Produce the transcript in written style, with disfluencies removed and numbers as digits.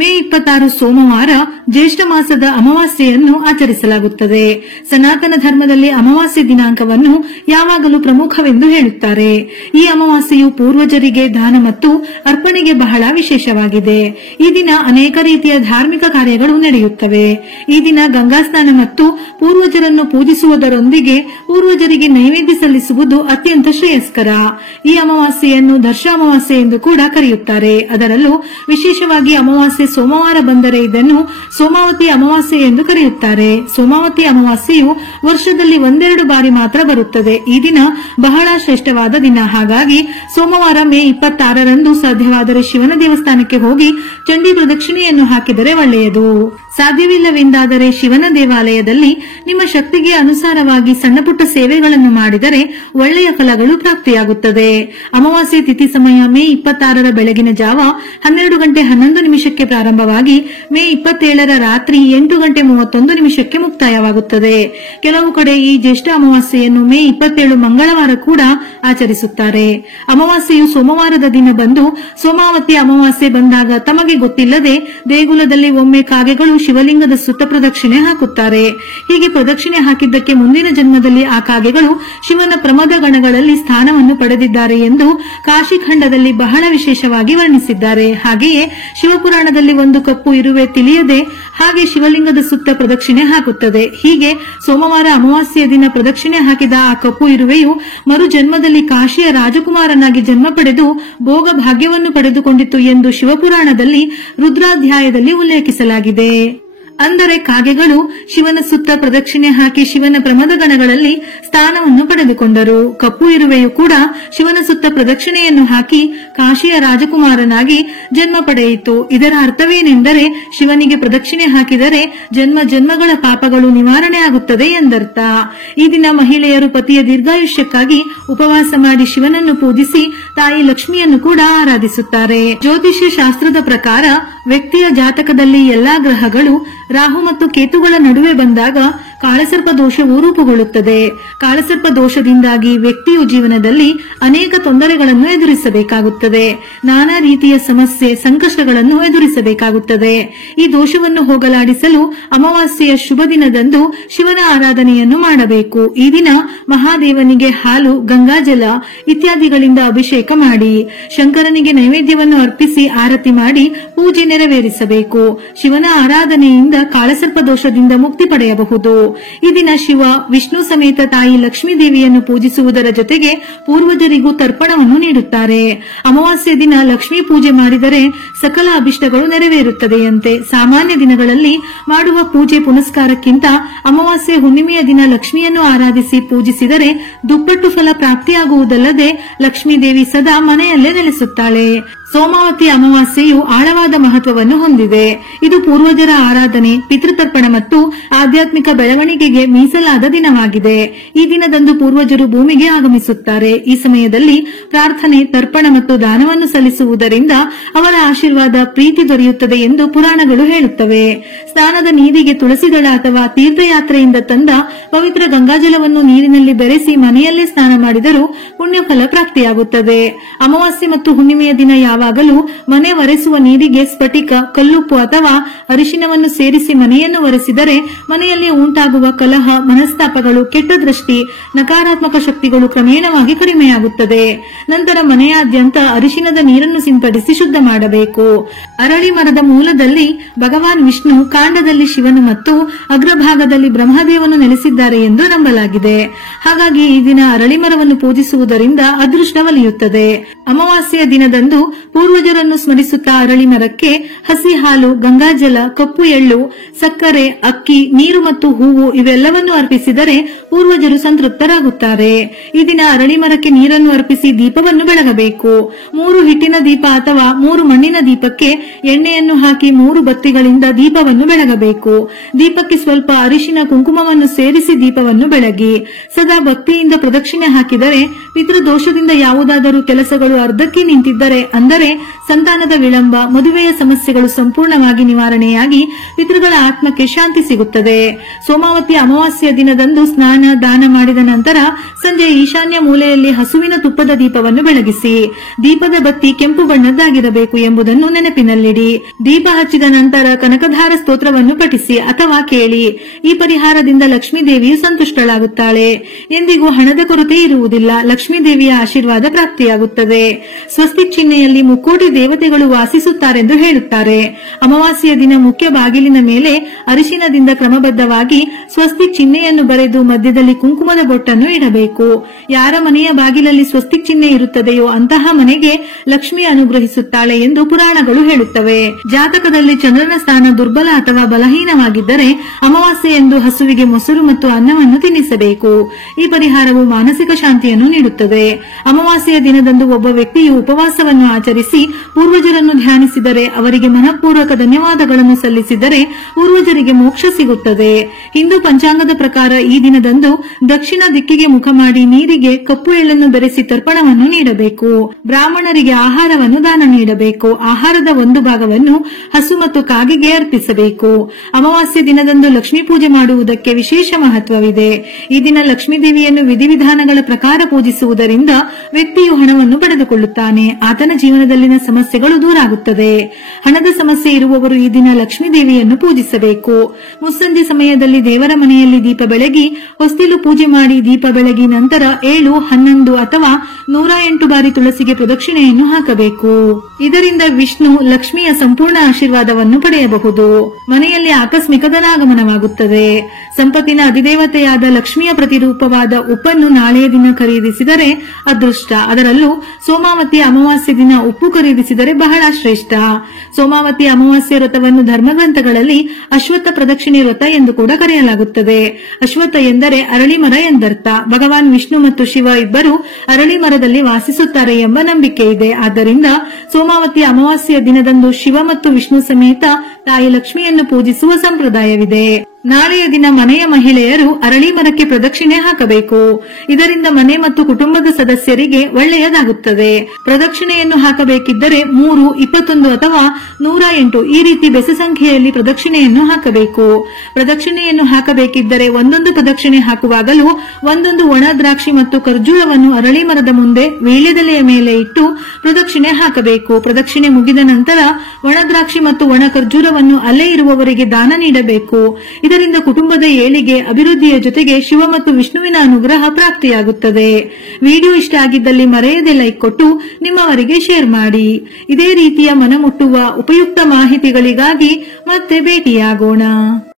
ಮೇ 26 ಸೋಮವಾರ ಜ್ಯೇಷ್ಠ ಮಾಸದ ಅಮಾವಾಸ್ಯೆಯನ್ನು ಆಚರಿಸಲಾಗುತ್ತದೆ. ಸನಾತನ ಧರ್ಮದಲ್ಲಿ ಅಮಾವಾಸ್ಯೆ ದಿನಾಂಕವನ್ನು ಯಾವಾಗಲೂ ಪ್ರಮುಖವೆಂದು ಹೇಳುತ್ತಾರೆ. ಈ ಅಮಾವಾಸ್ಯೆಯು ಪೂರ್ವಜರಿಗೆ ದಾನ ಮತ್ತು ಅರ್ಪಣೆಗೆ ಬಹಳ ವಿಶೇಷವಾಗಿದೆ. ಈ ದಿನ ಅನೇಕ ರೀತಿಯ ಧಾರ್ಮಿಕ ಕಾರ್ಯಗಳು ನಡೆಯುತ್ತವೆ. ಈ ದಿನ ಗಂಗಾ ಸ್ನಾನ ಮತ್ತು ಪೂರ್ವಜರನ್ನು ಪೂಜಿಸುವುದರೊಂದಿಗೆ ಪೂರ್ವಜರಿಗೆ ನೈವೇದ್ಯ ಸಲ್ಲಿಸುವುದು ಅತ್ಯಂತ ಶ್ರೇಯಸ್ಕರ. ಈ ಅಮಾವಾಸ್ಯೆಯನ್ನು ದರ್ಶ ಅಮಾವಾಸ್ಯೆ ಎಂದು ಕೂಡ ಕರೆಯುತ್ತಾರೆ. ಅದರಲ್ಲೂ ವಿಶೇಷವಾಗಿ ಅಮಾವಾಸ್ಯೆ ಸೋಮವಾರ ಬಂದರೆ ಇದನ್ನು ಸೋಮಾವತಿ ಅಮಾವಾಸ್ಯೆ ಎಂದು ಕರೆಯುತ್ತಾರೆ. ಸೋಮಾವತಿ ಅಮಾವಾಸ್ಯೆಯು ವರ್ಷದಲ್ಲಿ ಒಂದೆರಡು ಬಾರಿ ಮಾತ್ರ ಬರುತ್ತದೆ. ಈ ದಿನ ಬಹಳ ಶ್ರೇಷ್ಠವಾದ ದಿನ. ಹಾಗಾಗಿ ಸೋಮವಾರ ಮೇ 26ರಂದು ಸಾಧ್ಯವಾದರೆ ಶಿವನ ದೇವಸ್ಥಾನಕ್ಕೆ ಹೋಗಿ ಚಂಡಿ ಪ್ರದಕ್ಷಿಣೆಯನ್ನು ಹಾಕಿದರೆ ಒಳ್ಳೆಯದು. ಸಾಧ್ಯವಿಲ್ಲವೆಂದಾದರೆ ಶಿವನ ದೇವಾಲಯದಲ್ಲಿ ನಿಮ್ಮ ಶಕ್ತಿಗೆ ಅನುಸಾರವಾಗಿ ಸಣ್ಣ ಪುಟ್ಟ ಸೇವೆಗಳನ್ನು ಮಾಡಿದರೆ ಒಳ್ಳೆಯ ಫಲಗಳು ಪ್ರಾಪ್ತಿಯಾಗುತ್ತದೆ. ಅಮಾವಾಸ್ಯೆ ತಿಥಿ ಸಮಯ ಮೇ 26ರ ಬೆಳಗಿನ ಜಾವ 12:11 ಪ್ರಾರಂಭವಾಗಿ ಮೇ 27ರ ರಾತ್ರಿ 8:31 ಮುಕ್ತಾಯವಾಗುತ್ತದೆ. ಕೆಲವು ಕಡೆ ಈ ಜ್ಯೇಷ್ಠ ಅಮಾವಾಸ್ಯೆಯನ್ನು ಮೇ 27 ಮಂಗಳವಾರ ಕೂಡ ಆಚರಿಸುತ್ತಾರೆ. ಅಮಾವಾಸ್ಯೆಯು ಸೋಮವಾರದ ದಿನ ಬಂದು ಸೋಮಾವತಿ ಅಮಾವಾಸ್ಯೆ ಬಂದಾಗ ತಮಗೆ ಗೊತ್ತಿಲ್ಲದೆ ದೇಗುಲದಲ್ಲಿ ಒಮ್ಮೆ ಕಾಗೆಗಳು ಶಿವಲಿಂಗದ ಸುತ್ತ ಪ್ರದಕ್ಷಿಣೆ ಹಾಕುತ್ತಾರೆ. ಹೀಗೆ ಪ್ರದಕ್ಷಿಣೆ ಹಾಕಿದ್ದಕ್ಕೆ ಮುಂದಿನ ಜನ್ಮದಲ್ಲಿ ಆ ಕಾಗೆಗಳು ಶಿವನ ಪ್ರಮದ ಗಣಗಳಲ್ಲಿ ಸ್ಥಾನವನ್ನು ಪಡೆದಿದ್ದಾರೆ ಎಂದು ಕಾಶಿಖಂಡದಲ್ಲಿ ಬಹಳ ವಿಶೇಷವಾಗಿ ವರ್ಣಿಸಿದ್ದಾರೆ. ಹಾಗೆಯೇ ಶಿವಪುರಾಣದಲ್ಲಿ ಒಂದು ಕಪ್ಪು ಇರುವೆ ತಿಳಿಯದೆ ಹಾಗೆ ಶಿವಲಿಂಗದ ಸುತ್ತ ಪ್ರದಕ್ಷಿಣೆ ಹಾಕುತ್ತದೆ. ಹೀಗೆ ಸೋಮವಾರ ಅಮಾವಾಸ್ಯೆಯ ದಿನ ಪ್ರದಕ್ಷಿಣೆ ಹಾಕಿದ ಆ ಕಪ್ಪು ಇರುವೆಯು ಮರು ಜನ್ಮದಲ್ಲಿ ಕಾಶಿಯ ರಾಜಕುಮಾರನಾಗಿ ಜನ್ಮ ಪಡೆದು ಭೋಗ ಭಾಗ್ಯವನ್ನು ಪಡೆದುಕೊಂಡಿತು ಎಂದು ಶಿವಪುರಾಣದಲ್ಲಿ ರುದ್ರಾಧ್ಯಾಯದಲ್ಲಿ ಉಲ್ಲೇಖಿಸಲಾಗಿದೆ. ಅಂದರೆ ಕಾಗೆಗಳು ಶಿವನ ಸುತ್ತ ಪ್ರದಕ್ಷಿಣೆ ಹಾಕಿ ಶಿವನ ಪ್ರಮದ ಗಣಗಳಲ್ಲಿ ಸ್ಥಾನವನ್ನು ಪಡೆದುಕೊಂಡರು. ಕಪ್ಪು ಇರುವೆಯು ಕೂಡ ಶಿವನ ಸುತ್ತ ಪ್ರದಕ್ಷಿಣೆಯನ್ನು ಹಾಕಿ ಕಾಶಿಯ ರಾಜಕುಮಾರನಾಗಿ ಜನ್ಮ ಪಡೆಯಿತು. ಇದರ ಅರ್ಥವೇನೆಂದರೆ ಶಿವನಿಗೆ ಪ್ರದಕ್ಷಿಣೆ ಹಾಕಿದರೆ ಜನ್ಮ ಜನ್ಮಗಳ ಪಾಪಗಳು ನಿವಾರಣೆ ಆಗುತ್ತದೆ ಎಂದರ್ಥ. ಈ ದಿನ ಮಹಿಳೆಯರು ಪತಿಯ ದೀರ್ಘಾಯುಷ್ಯಕ್ಕಾಗಿ ಉಪವಾಸ ಮಾಡಿ ಶಿವನನ್ನು ಪೂಜಿಸಿ ತಾಯಿ ಲಕ್ಷ್ಮಿಯನ್ನು ಕೂಡ ಆರಾಧಿಸುತ್ತಾರೆ. ಜ್ಯೋತಿಷ್ಯ ಶಾಸ್ತ್ರದ ಪ್ರಕಾರ ವ್ಯಕ್ತಿಯ ಜಾತಕದಲ್ಲಿ ಎಲ್ಲಾ ಗ್ರಹಗಳು ರಾಹು ಮತ್ತು ಕೇತುಗಳ ನಡುವೆ ಬಂದಾಗ ಕಾಳಸರ್ಪ ದೋಷವು ರೂಪುಗೊಳ್ಳುತ್ತದೆ. ಕಾಳಸರ್ಪ ದೋಷದಿಂದಾಗಿ ವ್ಯಕ್ತಿಯು ಜೀವನದಲ್ಲಿ ಅನೇಕ ತೊಂದರೆಗಳನ್ನು ಎದುರಿಸಬೇಕಾಗುತ್ತದೆ. ನಾನಾ ರೀತಿಯ ಸಮಸ್ಯೆ ಸಂಕಷ್ಟಗಳನ್ನು ಎದುರಿಸಬೇಕಾಗುತ್ತದೆ. ಈ ದೋಷವನ್ನು ಹೋಗಲಾಡಿಸಲು ಅಮಾವಾಸ್ಯೆಯ ಶುಭ ದಿನದಂದು ಶಿವನ ಆರಾಧನೆಯನ್ನು ಮಾಡಬೇಕು. ಈ ದಿನ ಮಹಾದೇವನಿಗೆ ಹಾಲು, ಗಂಗಾಜಲ ಇತ್ಯಾದಿಗಳಿಂದ ಅಭಿಷೇಕ ಮಾಡಿ ಶಂಕರನಿಗೆ ನೈವೇದ್ಯವನ್ನು ಅರ್ಪಿಸಿ ಆರತಿ ಮಾಡಿ ಪೂಜೆ ನೆರವೇರಿಸಬೇಕು. ಶಿವನ ಆರಾಧನೆಯಿಂದ ಕಾಳಸರ್ಪ ದೋಷದಿಂದ ಮುಕ್ತಿ ಪಡೆಯಬಹುದು. ಈ ದಿನ ಶಿವ, ವಿಷ್ಣು ಸಮೇತ ತಾಯಿ ಲಕ್ಷ್ಮೀ ದೇವಿಯನ್ನು ಪೂಜಿಸುವುದರ ಜೊತೆಗೆ ಪೂರ್ವಜರಿಗೂ ತರ್ಪಣವನ್ನು ನೀಡುತ್ತಾರೆ. ಅಮಾವಾಸ್ಯೆ ದಿನ ಲಕ್ಷ್ಮೀ ಪೂಜೆ ಮಾಡಿದರೆ ಸಕಲ ಅಭಿಷ್ಟಗಳು ನೆರವೇರುತ್ತದೆಯಂತೆ. ಸಾಮಾನ್ಯ ದಿನಗಳಲ್ಲಿ ಮಾಡುವ ಪೂಜೆ ಪುನಸ್ಕಾರಕ್ಕಿಂತ ಅಮಾವಾಸ್ಯೆ ಹುಣ್ಣಿಮೆಯ ದಿನ ಲಕ್ಷ್ಮಿಯನ್ನು ಆರಾಧಿಸಿ ಪೂಜಿಸಿದರೆ ದುಪ್ಪಟ್ಟು ಫಲ ಪ್ರಾಪ್ತಿಯಾಗುವುದಲ್ಲದೆ ಲಕ್ಷ್ಮೀ ದೇವಿ ಸದಾ ಮನೆಯಲ್ಲೇ ನೆಲೆಸುತ್ತಾಳೆ. ಸೋಮಾವತಿ ಅಮಾವಾಸ್ಯೆಯು ಆಳವಾದ ಮಹತ್ವವನ್ನು ಹೊಂದಿದೆ. ಇದು ಪೂರ್ವಜರ ಆರಾಧನೆ, ಪಿತೃತರ್ಪಣ ಮತ್ತು ಆಧ್ಯಾತ್ಮಿಕ ಬೆಳವಣಿಗೆಗೆ ಮೀಸಲಾದ ದಿನವಾಗಿದೆ. ಈ ದಿನದಂದು ಪೂರ್ವಜರು ಭೂಮಿಗೆ ಆಗಮಿಸುತ್ತಾರೆ. ಈ ಸಮಯದಲ್ಲಿ ಪ್ರಾರ್ಥನೆ, ತರ್ಪಣ ಮತ್ತು ದಾನವನ್ನು ಸಲ್ಲಿಸುವುದರಿಂದ ಅವರ ಆಶೀರ್ವಾದ, ಪ್ರೀತಿ ದೊರೆಯುತ್ತದೆ ಎಂದು ಪುರಾಣಗಳು ಹೇಳುತ್ತವೆ. ಸ್ನಾನದ ನೀರಿಗೆ ತುಳಸಿದಳ ಅಥವಾ ತೀರ್ಥಯಾತ್ರೆಯಿಂದ ತಂದ ಪವಿತ್ರ ಗಂಗಾಜಲವನ್ನು ನೀರಿನಲ್ಲಿ ಬೆರೆಸಿ ಮನೆಯಲ್ಲೇ ಸ್ನಾನ ಮಾಡಿದರೂ ಪುಣ್ಯಫಲ ಪ್ರಾಪ್ತಿಯಾಗುತ್ತದೆ. ಅಮಾವಾಸ್ಯೆ ಮತ್ತು ಹುಣ್ಣಿಮೆಯ ದಿನ ಯಾವಾಗಲೂ ಮನೆ ಒರೆಸುವ ನೀರಿಗೆ ಸ್ಫಟಿಕ, ಕಲ್ಲುಪ್ಪು ಅಥವಾ ಅರಿಶಿನವನ್ನು ಸೇರಿಸಿ ಮನೆಯನ್ನು ಒರೆಸಿದರೆ ಮನೆಯಲ್ಲಿ ಉಂಟಾಗುವ ಕಲಹ, ಮನಸ್ತಾಪಗಳು, ಕೆಟ್ಟ ದೃಷ್ಟಿ, ನಕಾರಾತ್ಮಕ ಶಕ್ತಿಗಳು ಕ್ರಮೇಣವಾಗಿ ಕಡಿಮೆಯಾಗುತ್ತದೆ. ನಂತರ ಮನೆಯಾದ್ಯಂತ ಅರಿಶಿನದ ನೀರನ್ನು ಸಿಂಪಡಿಸಿ ಶುದ್ಧ ಮಾಡಬೇಕು. ಅರಳಿ ಮರದ ಮೂಲದಲ್ಲಿ ಭಗವಾನ್ ವಿಷ್ಣು, ಕಾಂಡದಲ್ಲಿ ಶಿವನು ಮತ್ತು ಅಗ್ರಭಾಗದಲ್ಲಿ ಬ್ರಹ್ಮದೇವನು ನೆಲೆಸಿದ್ದಾರೆ ಎಂದು ನಂಬಲಾಗಿದೆ. ಹಾಗಾಗಿ ಈ ದಿನ ಅರಳಿ ಮರವನ್ನು ಪೂಜಿಸುವುದರಿಂದ ಅದೃಷ್ಟ ಒಲಿಯುತ್ತದೆ. ಅಮಾವಾಸ್ಯೆಯ ದಿನದಂದು ಪೂರ್ವಜರನ್ನು ಸ್ಮರಿಸುತ್ತಾ ಅರಳಿ ಮರಕ್ಕೆ ಹಸಿ ಹಾಲು, ಗಂಗಾಜಲ, ಕಪ್ಪು ಎಳ್ಳು, ಸಕ್ಕರೆ, ಅಕ್ಕಿ, ನೀರು ಮತ್ತು ಹೂವು ಇವೆಲ್ಲವನ್ನು ಅರ್ಪಿಸಿದರೆ ಪೂರ್ವಜರು ಸಂತೃಪ್ತರಾಗುತ್ತಾರೆ. ಈ ದಿನ ಅರಳಿ ಮರಕ್ಕೆ ನೀರನ್ನು ಅರ್ಪಿಸಿ ದೀಪವನ್ನು ಬೆಳಗಬೇಕು. 3 ಹಿಟ್ಟಿನ ದೀಪ ಅಥವಾ 3 ಮಣ್ಣಿನ ದೀಪಕ್ಕೆ ಎಣ್ಣೆಯನ್ನು ಹಾಕಿ 3 ಬತ್ತಿಗಳಿಂದ ದೀಪವನ್ನು ಬೆಳಗಬೇಕು. ದೀಪಕ್ಕೆ ಸ್ವಲ್ಪ ಅರಿಶಿನ, ಕುಂಕುಮವನ್ನು ಸೇರಿಸಿ ದೀಪವನ್ನು ಬೆಳಗಿ ಸದಾ ಭಕ್ತಿಯಿಂದ ಪ್ರದಕ್ಷಿಣೆ ಹಾಕಿದರೆ ಪಿತೃದೋಷದಿಂದ ಯಾವುದಾದರೂ ಕೆಲಸಗಳು ಅರ್ಧಕ್ಕೆ ನಿಂತಿದ್ದರೆ ಅಂದರೆ ಮಾಡಿದರೆ ಸಂತಾನದ ವಿಳಂಬ, ಮದುವೆಯ ಸಮಸ್ಯೆಗಳು ಸಂಪೂರ್ಣವಾಗಿ ನಿವಾರಣೆಯಾಗಿ ಪಿತೃಗಳ ಆತ್ಮಕ್ಕೆ ಶಾಂತಿ ಸಿಗುತ್ತದೆ. ಸೋಮಾವತಿ ಅಮಾವಾಸ್ಯೆಯ ದಿನದಂದು ಸ್ನಾನ ದಾನ ಮಾಡಿದ ನಂತರ ಸಂಜೆ ಈಶಾನ್ಯ ಮೂಲೆಯಲ್ಲಿ ಹಸುವಿನ ತುಪ್ಪದ ದೀಪವನ್ನು ಬೆಳಗಿಸಿ. ದೀಪದ ಬತ್ತಿ ಕೆಂಪು ಬಣ್ಣದ್ದಾಗಿರಬೇಕು ಎಂಬುದನ್ನು ನೆನಪಿನಲ್ಲಿಡಿ. ದೀಪ ಹಚ್ಚಿದ ನಂತರ ಕನಕಧಾರ ಸ್ತೋತ್ರವನ್ನು ಪಠಿಸಿ ಅಥವಾ ಕೇಳಿ. ಈ ಪರಿಹಾರದಿಂದ ಲಕ್ಷ್ಮೀ ದೇವಿಯು ಸಂತುಷ್ಟಳಾಗುತ್ತಾಳೆ. ಎಂದಿಗೂ ಹಣದ ಕೊರತೆ ಇರುವುದಿಲ್ಲ. ಲಕ್ಷ್ಮೀ ದೇವಿಯ ಆಶೀರ್ವಾದ ಪ್ರಾಪ್ತಿಯಾಗುತ್ತದೆ. ಸ್ವಸ್ತಿಕ್ ಚಿಹ್ನೆಯಲ್ಲಿ ಮುಕ್ಕೋಟಿ ದೇವತೆಗಳು ವಾಸಿಸುತ್ತಾರೆಂದು ಹೇಳುತ್ತಾರೆ. ಅಮಾವಾಸ್ಯೆಯ ದಿನ ಮುಖ್ಯ ಬಾಗಿಲಿನ ಮೇಲೆ ಅರಿಶಿನದಿಂದ ಕ್ರಮಬದ್ಧವಾಗಿ ಸ್ವಸ್ತಿಕ್ ಚಿಹ್ನೆಯನ್ನು ಬರೆದು ಮಧ್ಯದಲ್ಲಿ ಕುಂಕುಮದ ಬೊಟ್ಟನ್ನು ಇಡಬೇಕು. ಯಾರ ಮನೆಯ ಬಾಗಿಲಲ್ಲಿ ಸ್ವಸ್ತಿಕ್ ಚಿಹ್ನೆ ಇರುತ್ತದೆಯೋ ಅಂತಹ ಮನೆಗೆ ಲಕ್ಷ್ಮಿ ಅನುಗ್ರಹಿಸುತ್ತಾಳೆ ಎಂದು ಪುರಾಣಗಳು ಹೇಳುತ್ತವೆ. ಜಾತಕದಲ್ಲಿ ಚಂದ್ರನ ಸ್ಥಾನ ದುರ್ಬಲ ಅಥವಾ ಬಲಹೀನವಾಗಿದ್ದರೆ ಅಮಾವಾಸ್ಯೆಯಂದು ಹಸುವಿಗೆ ಮೊಸರು ಮತ್ತು ಅನ್ನವನ್ನು ತಿನ್ನಿಸಬೇಕು. ಈ ಪರಿಹಾರವು ಮಾನಸಿಕ ಶಾಂತಿಯನ್ನು ನೀಡುತ್ತದೆ. ಅಮಾವಾಸ್ಯೆಯ ದಿನದಂದು ಒಬ್ಬ ವ್ಯಕ್ತಿಯು ಉಪವಾಸವನ್ನು ಆಚರಿಸಿ ಪೂರ್ವಜರನ್ನು ಧ್ಯಾನಿಸಿದರೆ, ಅವರಿಗೆ ಮನಃಪೂರ್ವಕ ಧನ್ಯವಾದಗಳನ್ನು ಸಲ್ಲಿಸಿದರೆ ಪೂರ್ವಜರಿಗೆ ಮೋಕ್ಷ ಸಿಗುತ್ತದೆ. ಹಿಂದೂ ಪಂಚಾಂಗದ ಪ್ರಕಾರ ಈ ದಿನದಂದು ದಕ್ಷಿಣ ದಿಕ್ಕಿಗೆ ಮುಖ ಮಾಡಿ ನೀರಿಗೆ ಕಪ್ಪು ಎಳ್ಳನ್ನು ಬೆರೆಸಿ ತರ್ಪಣವನ್ನು ನೀಡಬೇಕು. ಬ್ರಾಹ್ಮಣರಿಗೆ ಆಹಾರವನ್ನು ದಾನ ನೀಡಬೇಕು. ಆಹಾರದ ಒಂದು ಭಾಗವನ್ನು ಹಸು ಮತ್ತು ಕಾಗೆಗೆ ಅರ್ಪಿಸಬೇಕು. ಅಮಾವಾಸ್ಯೆ ದಿನದಂದು ಲಕ್ಷ್ಮೀ ಪೂಜೆ ಮಾಡುವುದಕ್ಕೆ ವಿಶೇಷ ಮಹತ್ವವಿದೆ. ಈ ದಿನ ಲಕ್ಷ್ಮೀ ದೇವಿಯನ್ನು ವಿಧಿವಿಧಾನಗಳ ಪ್ರಕಾರ ಪೂಜಿಸುವುದರಿಂದ ವ್ಯಕ್ತಿಯು ಹಣವನ್ನು ಪಡೆದುಕೊಳ್ಳುತ್ತಾನೆ. ಆತನ ಜೀವನದಲ್ಲಿನ ಸಮಸ್ಯೆಗಳು ದೂರಾಗುತ್ತದೆ. ಹಣದ ಸಮಸ್ಯೆ ಇರುವವರು ಈ ದಿನ ಲಕ್ಷ್ಮೀ ದೇವಿಯನ್ನು ಪೂಜಿಸಬೇಕು. ಮುಸ್ಸಂಜೆ ಸಮಯದಲ್ಲಿ ದೇವರ ಮನೆಯಲ್ಲಿ ದೀಪ ಬೆಳಗಿ ಹೊಸ್ತಿಲು ಪೂಜೆ ಮಾಡಿ ದೀಪ ಬೆಳಗಿ ನಂತರ 7, 11 ಅಥವಾ 108 ಬಾರಿ ತುಳಸಿಗೆ ಪ್ರದಕ್ಷಿಣೆಯನ್ನು ಹಾಕಬೇಕು. ಇದರಿಂದ ವಿಷ್ಣು ಲಕ್ಷ್ಮಿಯ ಸಂಪೂರ್ಣ ಆಶೀರ್ವಾದವನ್ನು ಪಡೆಯಬಹುದು. ಮನೆಯಲ್ಲಿ ಆಕಸ್ಮಿಕ ಧನಾಗಮನವಾಗುತ್ತದೆ. ಸಂಪತ್ತಿನ ಅಧಿದೇವತೆಯಾದ ಲಕ್ಷ್ಮಿಯ ಪ್ರತಿರೂಪವಾದ ಉಪ್ಪನ್ನು ನಾಳೆಯ ದಿನ ಖರೀದಿಸಿದರೆ ಅದೃಷ್ಟ. ಅದರಲ್ಲೂ ಸೋಮಾವತಿ ಅಮಾವಾಸ್ಯೆ ದಿನ ಉಪ್ಪು ಖರೀದಿಸಿದರೆ ಬಹಳ ಶ್ರೇಷ್ಠ. ಸೋಮಾವತಿ ಅಮಾವಾಸ್ಯೆ ವ್ರತವನ್ನು ಧರ್ಮಗ್ರಂಥಗಳಲ್ಲಿ ಅಶ್ವತ್ಥ ಪ್ರದಕ್ಷಿಣೆ ವ್ರತ ಎಂದು ಕೂಡ ಕರೆಯಲಾಗುತ್ತದೆ. ಅಶ್ವತ್ಥ ಎಂದರೆ ಅರಳಿ ಮರ ಎಂದರ್ಥ. ಭಗವಾನ್ ವಿಷ್ಣು ಮತ್ತು ಶಿವ ಇಬ್ಬರು ಅರಳಿ ಮರದಲ್ಲಿ ವಾಸಿಸುತ್ತಾರೆ ಎಂಬ ನಂಬಿಕೆ ಇದೆ. ಆದ್ದರಿಂದ ಸೋಮಾವತಿ ಅಮಾವಾಸ್ಯೆಯ ದಿನದಂದು ಶಿವ ಮತ್ತು ವಿಷ್ಣು ಸಮೇತ ತಾಯಿ ಲಕ್ಷ್ಮಿಯನ್ನು ಪೂಜಿಸುವ ಸಂಪ್ರದಾಯವಿದೆ. ನಾಳೆಯ ದಿನ ಮನೆಯ ಮಹಿಳೆಯರು ಅರಳಿ ಮರಕ್ಕೆ ಪ್ರದಕ್ಷಿಣೆ ಹಾಕಬೇಕು. ಇದರಿಂದ ಮನೆ ಮತ್ತು ಕುಟುಂಬದ ಸದಸ್ಯರಿಗೆ ಒಳ್ಳೆಯದಾಗುತ್ತದೆ. ಪ್ರದಕ್ಷಿಣೆಯನ್ನು ಹಾಕಬೇಕಿದ್ದರೆ 3, 21 ಅಥವಾ 108 ಈ ರೀತಿ ಬೆಸ ಸಂಖ್ಯೆಯಲ್ಲಿ ಪ್ರದಕ್ಷಿಣೆಯನ್ನು ಹಾಕಬೇಕು. ಪ್ರದಕ್ಷಿಣೆಯನ್ನು ಹಾಕಬೇಕಿದ್ದರೆ ಒಂದೊಂದು ಪ್ರದಕ್ಷಿಣೆ ಹಾಕುವಾಗಲೂ ಒಂದೊಂದು ಒಣ ದ್ರಾಕ್ಷಿ ಮತ್ತು ಖರ್ಜೂರವನ್ನು ಅರಳಿ ಮರದ ಮುಂದೆ ವೀಳ್ಯದೆಲೆಯ ಮೇಲೆ ಇಟ್ಟು ಪ್ರದಕ್ಷಿಣೆ ಹಾಕಬೇಕು. ಪ್ರದಕ್ಷಿಣೆ ಮುಗಿದ ನಂತರ ಒಣ ದ್ರಾಕ್ಷಿ ಮತ್ತು ಒಣ ಖರ್ಜೂರವನ್ನು ಅಲ್ಲೇ ಇರುವವರಿಗೆ ದಾನ ನೀಡಬೇಕು. ಇದರಿಂದ ಕುಟುಂಬದ ಏಳಿಗೆ, ಅಭಿವೃದ್ಧಿಯ ಜೊತೆಗೆ ಶಿವ ಮತ್ತು ವಿಷ್ಣುವಿನ ಅನುಗ್ರಹ ಪ್ರಾಪ್ತಿಯಾಗುತ್ತದೆ. ವಿಡಿಯೋ ಇಷ್ಟ ಆಗಿದ್ದಲ್ಲಿ ಮರೆಯದೆ ಲೈಕ್ ಕೊಟ್ಟು ನಿಮ್ಮವರಿಗೆ ಶೇರ್ ಮಾಡಿ. ಇದೇ ರೀತಿಯ ಮನಮುಟ್ಟುವ ಉಪಯುಕ್ತ ಮಾಹಿತಿಗಳಿಗಾಗಿ ಮತ್ತೆ ಭೇಟಿಯಾಗೋಣ.